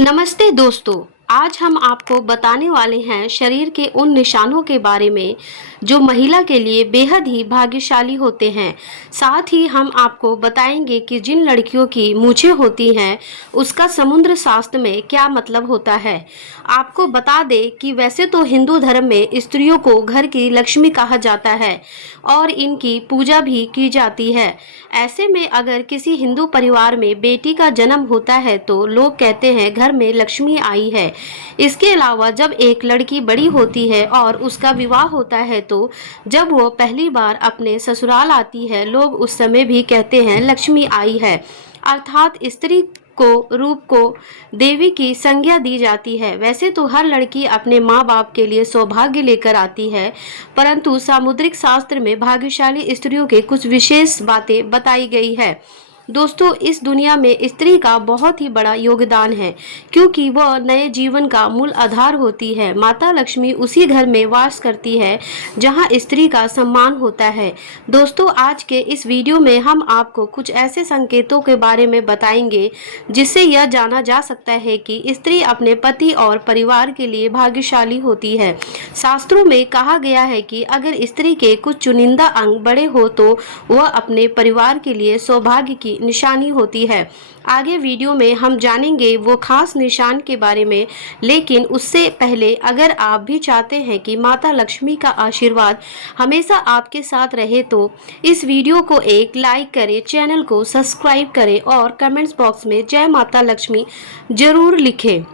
नमस्ते दोस्तों। आज हम आपको बताने वाले हैं शरीर के उन निशानों के बारे में जो महिला के लिए बेहद ही भाग्यशाली होते हैं। साथ ही हम आपको बताएंगे कि जिन लड़कियों की मूछें होती हैं उसका समुद्र शास्त्र में क्या मतलब होता है। आपको बता दें कि वैसे तो हिंदू धर्म में स्त्रियों को घर की लक्ष्मी कहा जाता है और इनकी पूजा भी की जाती है। ऐसे में अगर किसी हिंदू परिवार में बेटी का जन्म होता है तो लोग कहते हैं घर में लक्ष्मी आई है। इसके अलावा जब एक लड़की बड़ी होती है और उसका विवाह होता है तो जब वो पहली बार अपने ससुराल आती है लोग उस समय भी कहते हैं लक्ष्मी आई है। अर्थात स्त्री को रूप को देवी की संज्ञा दी जाती है। वैसे तो हर लड़की अपने माँ बाप के लिए सौभाग्य लेकर आती है, परंतु सामुद्रिक शास्त्र में भाग्यशाली स्त्रियों के कुछ विशेष बातें बताई गई है। दोस्तों, इस दुनिया में स्त्री का बहुत ही बड़ा योगदान है क्योंकि वह नए जीवन का मूल आधार होती है। माता लक्ष्मी उसी घर में वास करती है जहां स्त्री का सम्मान होता है। दोस्तों, आज के इस वीडियो में हम आपको कुछ ऐसे संकेतों के बारे में बताएंगे जिससे यह जाना जा सकता है कि स्त्री अपने पति और परिवार के लिए भाग्यशाली होती है। शास्त्रों में कहा गया है कि अगर स्त्री के कुछ चुनिंदा अंग बड़े हो तो वह अपने परिवार के लिए सौभाग्य की निशानी होती है। आगे वीडियो में हम जानेंगे वो खास निशान के बारे में, लेकिन उससे पहले अगर आप भी चाहते हैं कि माता लक्ष्मी का आशीर्वाद हमेशा आपके साथ रहे तो इस वीडियो को एक लाइक करें, चैनल को सब्सक्राइब करें और कमेंट्स बॉक्स में जय माता लक्ष्मी जरूर लिखें।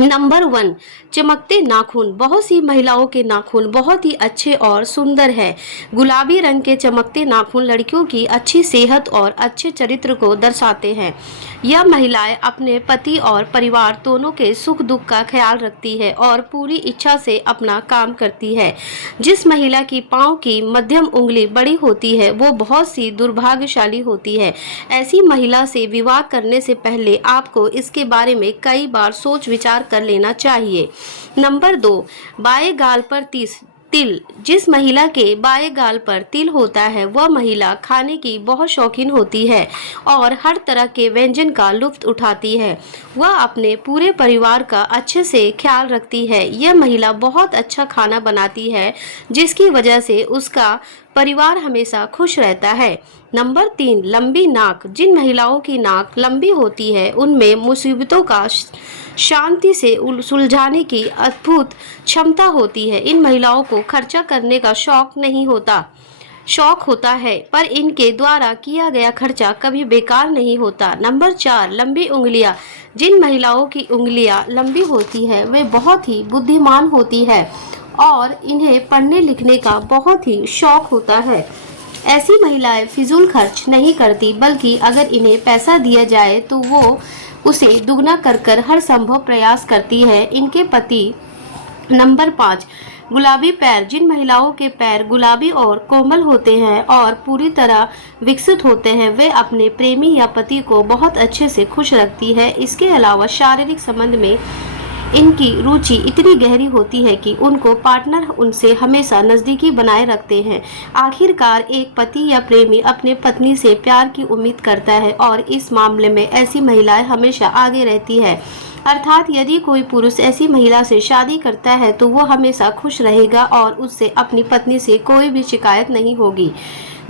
नंबर 1, चमकते नाखून। बहुत सी महिलाओं के नाखून बहुत ही अच्छे और सुंदर है। गुलाबी रंग के चमकते नाखून लड़कियों की अच्छी सेहत और अच्छे चरित्र को दर्शाते हैं। यह महिलाएं अपने पति और परिवार दोनों के सुख दुख का ख्याल रखती है और पूरी इच्छा से अपना काम करती है। जिस महिला की पांव की मध्यम उंगली बड़ी होती है वो बहुत सी दुर्भाग्यशाली होती है। ऐसी महिला से विवाह करने से पहले आपको इसके बारे में कई बार सोच विचार कर लेना चाहिए। नंबर 2, बाएं गाल पर तिल। जिस महिला के बाएं गाल पर तिल होता है वह महिला खाने की बहुत शौकीन होती है और हर तरह के व्यंजन का लुत्फ उठाती है। वह अपने पूरे परिवार का अच्छे से ख्याल रखती है। यह महिला बहुत अच्छा खाना बनाती है जिसकी वजह से उसका परिवार हमेशा खुश रहता है। नंबर 3, लंबी नाक। जिन महिलाओं की नाक लंबी होती है उनमें मुसीबतों का शांति से सुलझाने की अद्भुत क्षमता होती है। इन महिलाओं को खर्चा करने का शौक होता है पर इनके द्वारा किया गया खर्चा कभी बेकार नहीं होता। नंबर 4, लंबी उंगलियां। जिन महिलाओं की उंगलियां लंबी होती है वे बहुत ही बुद्धिमान होती है और इन्हें पढ़ने लिखने का बहुत ही शौक होता है। ऐसी महिलाएं फिजूल खर्च नहीं करती बल्कि अगर इन्हें पैसा दिया जाए तो वो उसे दुगना कर हर संभव प्रयास करती है। इनके पति। नंबर 5, गुलाबी पैर। जिन महिलाओं के पैर गुलाबी और कोमल होते हैं और पूरी तरह विकसित होते हैं वे अपने प्रेमी या पति को बहुत अच्छे से खुश रखती है। इसके अलावा शारीरिक संबंध में इनकी रुचि इतनी गहरी होती है कि उनको पार्टनर उनसे हमेशा नजदीकी बनाए रखते हैं। आखिरकार एक पति या प्रेमी अपने पत्नी से प्यार की उम्मीद करता है और इस मामले में ऐसी महिलाएं हमेशा आगे रहती है। अर्थात यदि कोई पुरुष ऐसी महिला से शादी करता है तो वो हमेशा खुश रहेगा और उससे अपनी पत्नी से कोई भी शिकायत नहीं होगी।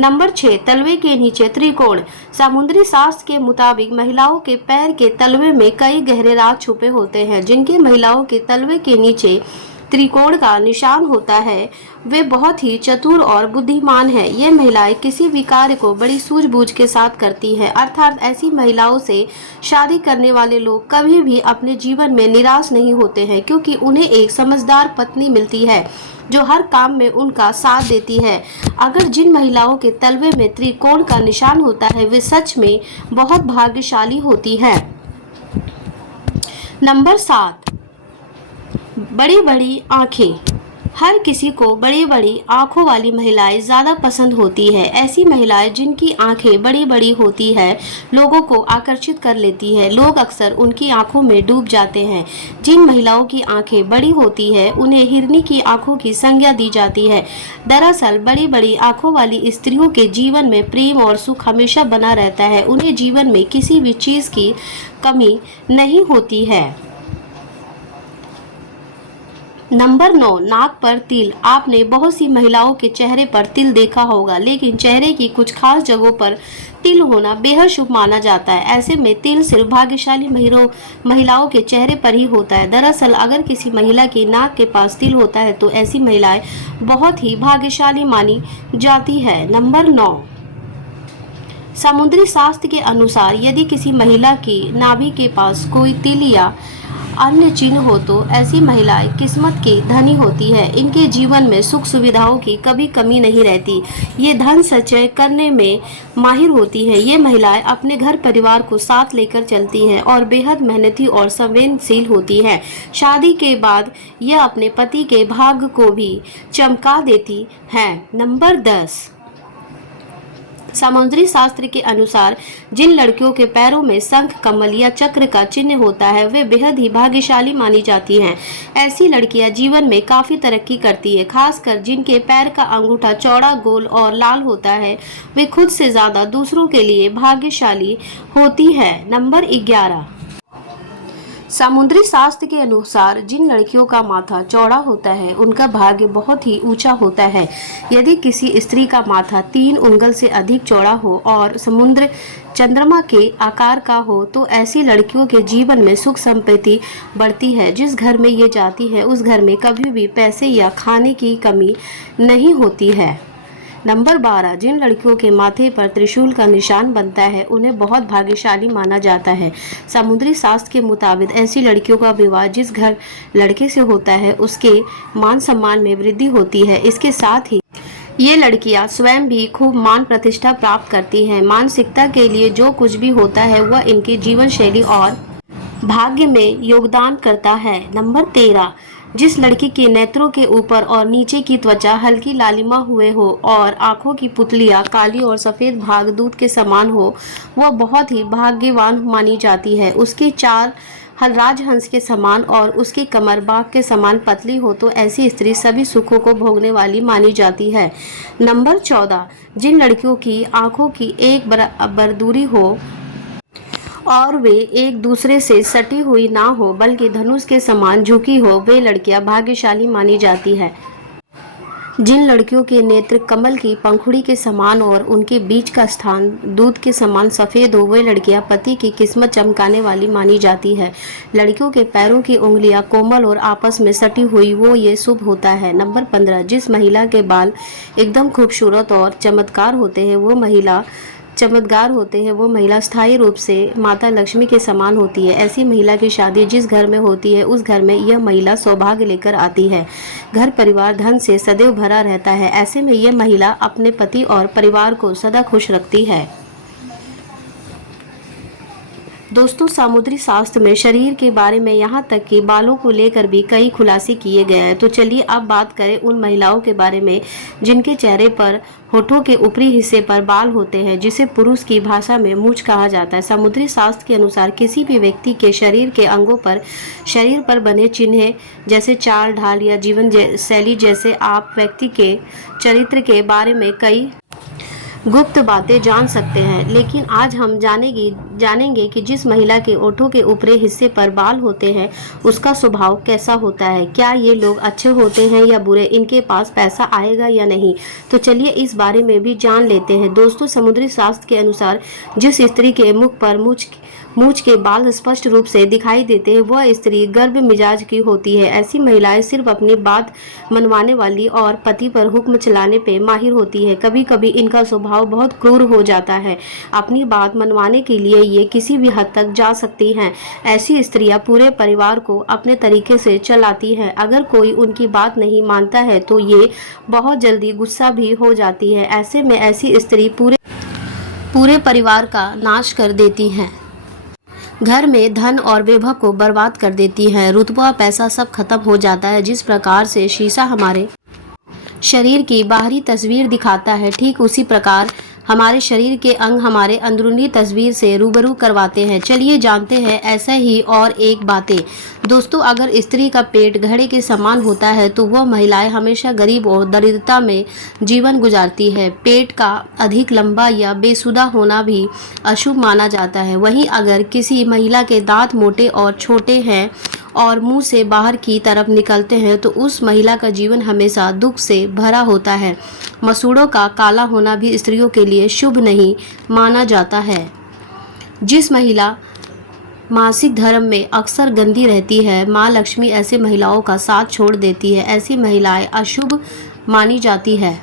नंबर 6, तलवे के नीचे त्रिकोण। समुद्री शास्त्र के मुताबिक महिलाओं के पैर के तलवे में कई गहरे राज छुपे होते हैं। जिनके महिलाओं के तलवे के नीचे त्रिकोण का निशान होता है वे बहुत ही चतुर और बुद्धिमान है। ये महिलाएं किसी भी कार्य को बड़ी सूझबूझ के साथ करती हैं। अर्थात ऐसी महिलाओं से शादी करने वाले लोग कभी भी अपने जीवन में निराश नहीं होते हैं क्योंकि उन्हें एक समझदार पत्नी मिलती है जो हर काम में उनका साथ देती है। अगर जिन महिलाओं के तलवे में त्रिकोण का निशान होता है वे सच में बहुत भाग्यशाली होती है। नंबर 7, बड़ी बड़ी आंखें। हर किसी को बड़ी बड़ी आंखों वाली महिलाएं ज़्यादा पसंद होती है। ऐसी महिलाएं जिनकी आंखें बड़ी बड़ी होती है लोगों को आकर्षित कर लेती है। लोग अक्सर उनकी आंखों में डूब जाते हैं। जिन महिलाओं की आंखें बड़ी होती है उन्हें हिरनी की आंखों की संज्ञा दी जाती है। दरअसल बड़ी बड़ी आंखों वाली स्त्रियों के जीवन में प्रेम और सुख हमेशा बना रहता है। उन्हें जीवन में किसी भी चीज़ की कमी नहीं होती है। नंबर 9, नाक पर तिल। आपने बहुत सी महिलाओं के चेहरे पर तिल देखा होगा, लेकिन चेहरे की कुछ खास जगहों पर तिल होना बेहद शुभ माना जाता है। ऐसे में तिल सिर्फ भाग्यशाली महिलाओं के चेहरे पर ही होता है। दरअसल अगर किसी महिला की नाक के पास तिल होता है तो ऐसी महिलाएं बहुत ही भाग्यशाली मानी जाती है। नंबर 9, समुद्री शास्त्र के अनुसार यदि किसी महिला की नाभि के पास कोई तिल या अन्य चिन्ह हो तो ऐसी महिलाएं किस्मत की धनी होती है। इनके जीवन में सुख सुविधाओं की कभी कमी नहीं रहती। ये धन संचय करने में माहिर होती है। ये महिलाएं अपने घर परिवार को साथ लेकर चलती हैं और बेहद मेहनती और संवेदनशील होती हैं। शादी के बाद यह अपने पति के भाग्य को भी चमका देती हैं। नंबर 10, समुद्री शास्त्र के अनुसार जिन लड़कियों के पैरों में शंख, कमल या चक्र का चिन्ह होता है वे बेहद ही भाग्यशाली मानी जाती हैं। ऐसी लड़कियां जीवन में काफी तरक्की करती है। खासकर जिनके पैर का अंगूठा चौड़ा, गोल और लाल होता है वे खुद से ज्यादा दूसरों के लिए भाग्यशाली होती है। नंबर 11, समुद्री शास्त्र के अनुसार जिन लड़कियों का माथा चौड़ा होता है उनका भाग्य बहुत ही ऊंचा होता है। यदि किसी स्त्री का माथा 3 उंगल से अधिक चौड़ा हो और समुद्र चंद्रमा के आकार का हो तो ऐसी लड़कियों के जीवन में सुख संपत्ति बढ़ती है। जिस घर में ये जाती है उस घर में कभी भी पैसे या खाने की कमी नहीं होती है। नंबर 12, जिन लड़कियों के माथे पर त्रिशूल का निशान बनता है उन्हें बहुत भाग्यशाली माना जाता है। समुद्री शास्त्र के मुताबिक ऐसी लड़कियों का विवाह जिस घर लड़के से होता है उसके मान सम्मान में वृद्धि होती है। इसके साथ ही ये लड़कियां स्वयं भी खूब मान प्रतिष्ठा प्राप्त करती हैं। मानसिकता के लिए जो कुछ भी होता है वह इनकी जीवन शैली और भाग्य में योगदान करता है। नंबर 13, जिस लड़की के नेत्रों के ऊपर और नीचे की त्वचा हल्की लालिमा हुए हो और आंखों की पुतलियां काली और सफेद भाग दूध के समान हो वह बहुत ही भाग्यवान मानी जाती है। उसके चाल राजहंस के समान और उसकी कमर बाघ के समान पतली हो तो ऐसी स्त्री सभी सुखों को भोगने वाली मानी जाती है। नंबर 14, जिन लड़कियों की आंखों की एक बराबर दूरी हो और वे एक दूसरे से सटी हुई ना हो बल्कि धनुष के समान झुकी हो वे लड़कियां भाग्यशाली मानी जाती है। जिन लड़कियों के नेत्र कमल की पंखुड़ी के समान और उनके बीच का स्थान दूध के समान सफेद हो वे लड़कियां पति की किस्मत चमकाने वाली मानी जाती है। लड़कियों के पैरों की उंगलियां कोमल और आपस में सटी हुई वो ये शुभ होता है। नंबर 15, जिस महिला के बाल एकदम खूबसूरत और चमत्कार होते हैं वो महिला स्थायी रूप से माता लक्ष्मी के समान होती है। ऐसी महिला की शादी जिस घर में होती है उस घर में यह महिला सौभाग्य लेकर आती है। घर परिवार धन से सदैव भरा रहता है। ऐसे में यह महिला अपने पति और परिवार को सदा खुश रखती है। दोस्तों, समुद्री शास्त्र में शरीर के बारे में यहाँ तक कि बालों को लेकर भी कई खुलासे किए गए हैं। तो चलिए अब बात करें उन महिलाओं के बारे में जिनके चेहरे पर होठों के ऊपरी हिस्से पर बाल होते हैं जिसे पुरुष की भाषा में मूंछ कहा जाता है। समुद्री शास्त्र के अनुसार किसी भी व्यक्ति के शरीर के अंगों पर शरीर पर बने चिन्ह जैसे चाल ढाल या जीवन शैली जैसे आप व्यक्ति के चरित्र के बारे में कई गुप्त बातें जान सकते हैं। लेकिन आज हम जानेंगे कि जिस महिला के ओठों के ऊपरी हिस्से पर बाल होते हैं उसका स्वभाव कैसा होता है। क्या ये लोग अच्छे होते हैं या बुरे, इनके पास पैसा आएगा या नहीं। तो चलिए इस बारे में भी जान लेते हैं। दोस्तों, समुद्री शास्त्र के अनुसार जिस स्त्री के मुख पर मूंछ के बाल स्पष्ट रूप से दिखाई देते हैं वह स्त्री गर्भ मिजाज की होती है। ऐसी महिलाएं सिर्फ अपनी बात मनवाने वाली और पति पर हुक्म चलाने पे माहिर होती है। कभी कभी इनका स्वभाव बहुत क्रूर हो जाता है। अपनी बात मनवाने के लिए ये किसी भी हद तक जा सकती हैं। ऐसी स्त्रियां पूरे परिवार को अपने तरीके से चलाती हैं। अगर कोई उनकी बात नहीं मानता है तो ये बहुत जल्दी गुस्सा भी हो जाती है। ऐसे में ऐसी स्त्री पूरे परिवार का नाश कर देती हैं। घर में धन और वैभव को बर्बाद कर देती है। रुतबा पैसा सब खत्म हो जाता है। जिस प्रकार से शीशा हमारे शरीर की बाहरी तस्वीर दिखाता है, ठीक उसी प्रकार हमारे शरीर के अंग हमारे अंदरूनी तस्वीर से रूबरू करवाते हैं। चलिए जानते हैं ऐसा ही और एक बातें। दोस्तों, अगर स्त्री का पेट घड़े के समान होता है तो वह महिलाएं हमेशा गरीब और दरिद्रता में जीवन गुजारती है। पेट का अधिक लंबा या बेसुधा होना भी अशुभ माना जाता है। वहीं अगर किसी महिला के दांत मोटे और छोटे हैं और मुंह से बाहर की तरफ निकलते हैं तो उस महिला का जीवन हमेशा दुख से भरा होता है। मसूड़ों का काला होना भी स्त्रियों के लिए शुभ नहीं माना जाता है। जिस महिला मासिक धर्म में अक्सर गंदी रहती है, माँ लक्ष्मी ऐसे महिलाओं का साथ छोड़ देती है। ऐसी महिलाएं अशुभ मानी जाती है।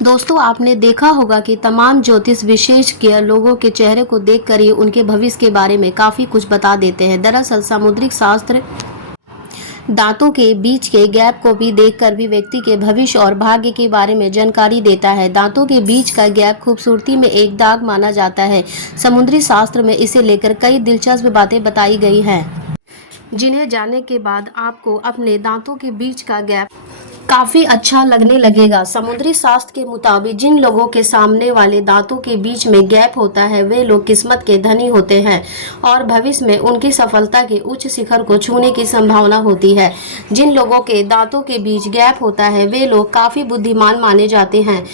दोस्तों, आपने देखा होगा कि तमाम ज्योतिष विशेषज्ञ लोगों के चेहरे को देखकर ही उनके भविष्य के बारे में काफ़ी कुछ बता देते हैं। दरअसल सामुद्रिक शास्त्र दांतों के बीच के गैप को भी देखकर भी व्यक्ति के भविष्य और भाग्य के बारे में जानकारी देता है। दांतों के बीच का गैप खूबसूरती में एक दाग माना जाता है। समुद्री शास्त्र में इसे लेकर कई दिलचस्प बातें बताई गई हैं, जिन्हें जानने के बाद आपको अपने दांतों के बीच का गैप काफ़ी अच्छा लगने लगेगा। समुद्री शास्त्र के मुताबिक जिन लोगों के सामने वाले दांतों के बीच में गैप होता है वे लोग किस्मत के धनी होते हैं और भविष्य में उनकी सफलता के उच्च शिखर को छूने की संभावना होती है। जिन लोगों के दांतों के बीच गैप होता है वे लोग काफ़ी बुद्धिमान माने जाते हैं।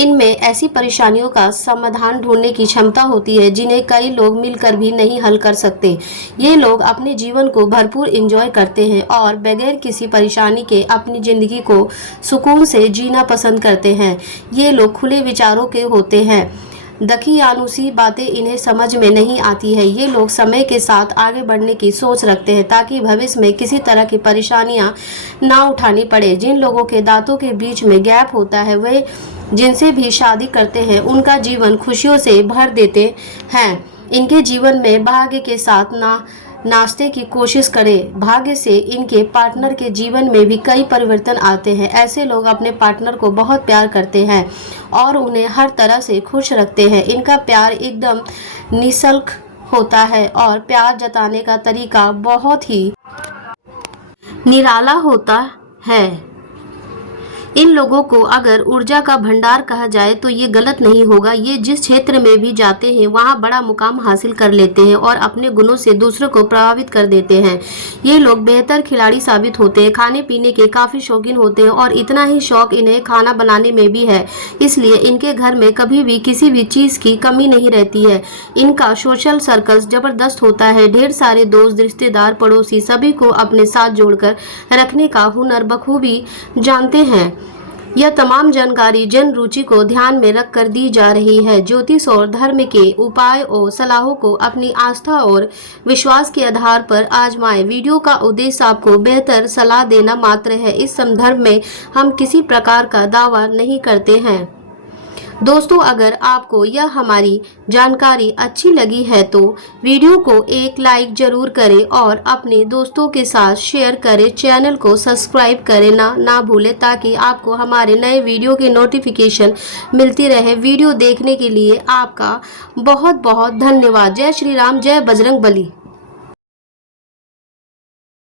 इनमें ऐसी परेशानियों का समाधान ढूंढने की क्षमता होती है जिन्हें कई लोग मिलकर भी नहीं हल कर सकते। ये लोग अपने जीवन को भरपूर एंजॉय करते हैं और बगैर किसी परेशानी के अपनी ज़िंदगी को सुकून से जीना पसंद करते हैं। ये लोग खुले विचारों के होते हैं। दकियानुसी बातें इन्हें समझ में नहीं आती है। ये लोग समय के साथ आगे बढ़ने की सोच रखते हैं ताकि भविष्य में किसी तरह की परेशानियां ना उठानी पड़े। जिन लोगों के दांतों के बीच में गैप होता है वे जिनसे भी शादी करते हैं उनका जीवन खुशियों से भर देते हैं। इनके जीवन में भाग्य के साथ नाचते की कोशिश करें। भाग्य से इनके पार्टनर के जीवन में भी कई परिवर्तन आते हैं। ऐसे लोग अपने पार्टनर को बहुत प्यार करते हैं और उन्हें हर तरह से खुश रखते हैं। इनका प्यार एकदम निःशुल्क होता है और प्यार जताने का तरीका बहुत ही निराला होता है। इन लोगों को अगर ऊर्जा का भंडार कहा जाए तो ये गलत नहीं होगा। ये जिस क्षेत्र में भी जाते हैं वहाँ बड़ा मुकाम हासिल कर लेते हैं और अपने गुणों से दूसरों को प्रभावित कर देते हैं। ये लोग बेहतर खिलाड़ी साबित होते हैं। खाने पीने के काफ़ी शौकीन होते हैं और इतना ही शौक इन्हें खाना बनाने में भी है, इसलिए इनके घर में कभी भी किसी भी चीज़ की कमी नहीं रहती है। इनका सोशल सर्कल ज़बरदस्त होता है। ढेर सारे दोस्त, रिश्तेदार, पड़ोसी सभी को अपने साथ जोड़कर रखने का हुनर बखूबी जानते हैं। यह तमाम जानकारी जन रुचि को ध्यान में रखकर दी जा रही है। ज्योतिष और धर्म के उपाय और सलाहों को अपनी आस्था और विश्वास के आधार पर आजमाएं। वीडियो का उद्देश्य आपको बेहतर सलाह देना मात्र है। इस संदर्भ में हम किसी प्रकार का दावा नहीं करते हैं। दोस्तों, अगर आपको यह हमारी जानकारी अच्छी लगी है तो वीडियो को एक लाइक जरूर करें और अपने दोस्तों के साथ शेयर करें। चैनल को सब्सक्राइब करें ना भूलें ताकि आपको हमारे नए वीडियो की नोटिफिकेशन मिलती रहे। वीडियो देखने के लिए आपका बहुत बहुत धन्यवाद। जय श्री राम, जय बजरंग बली।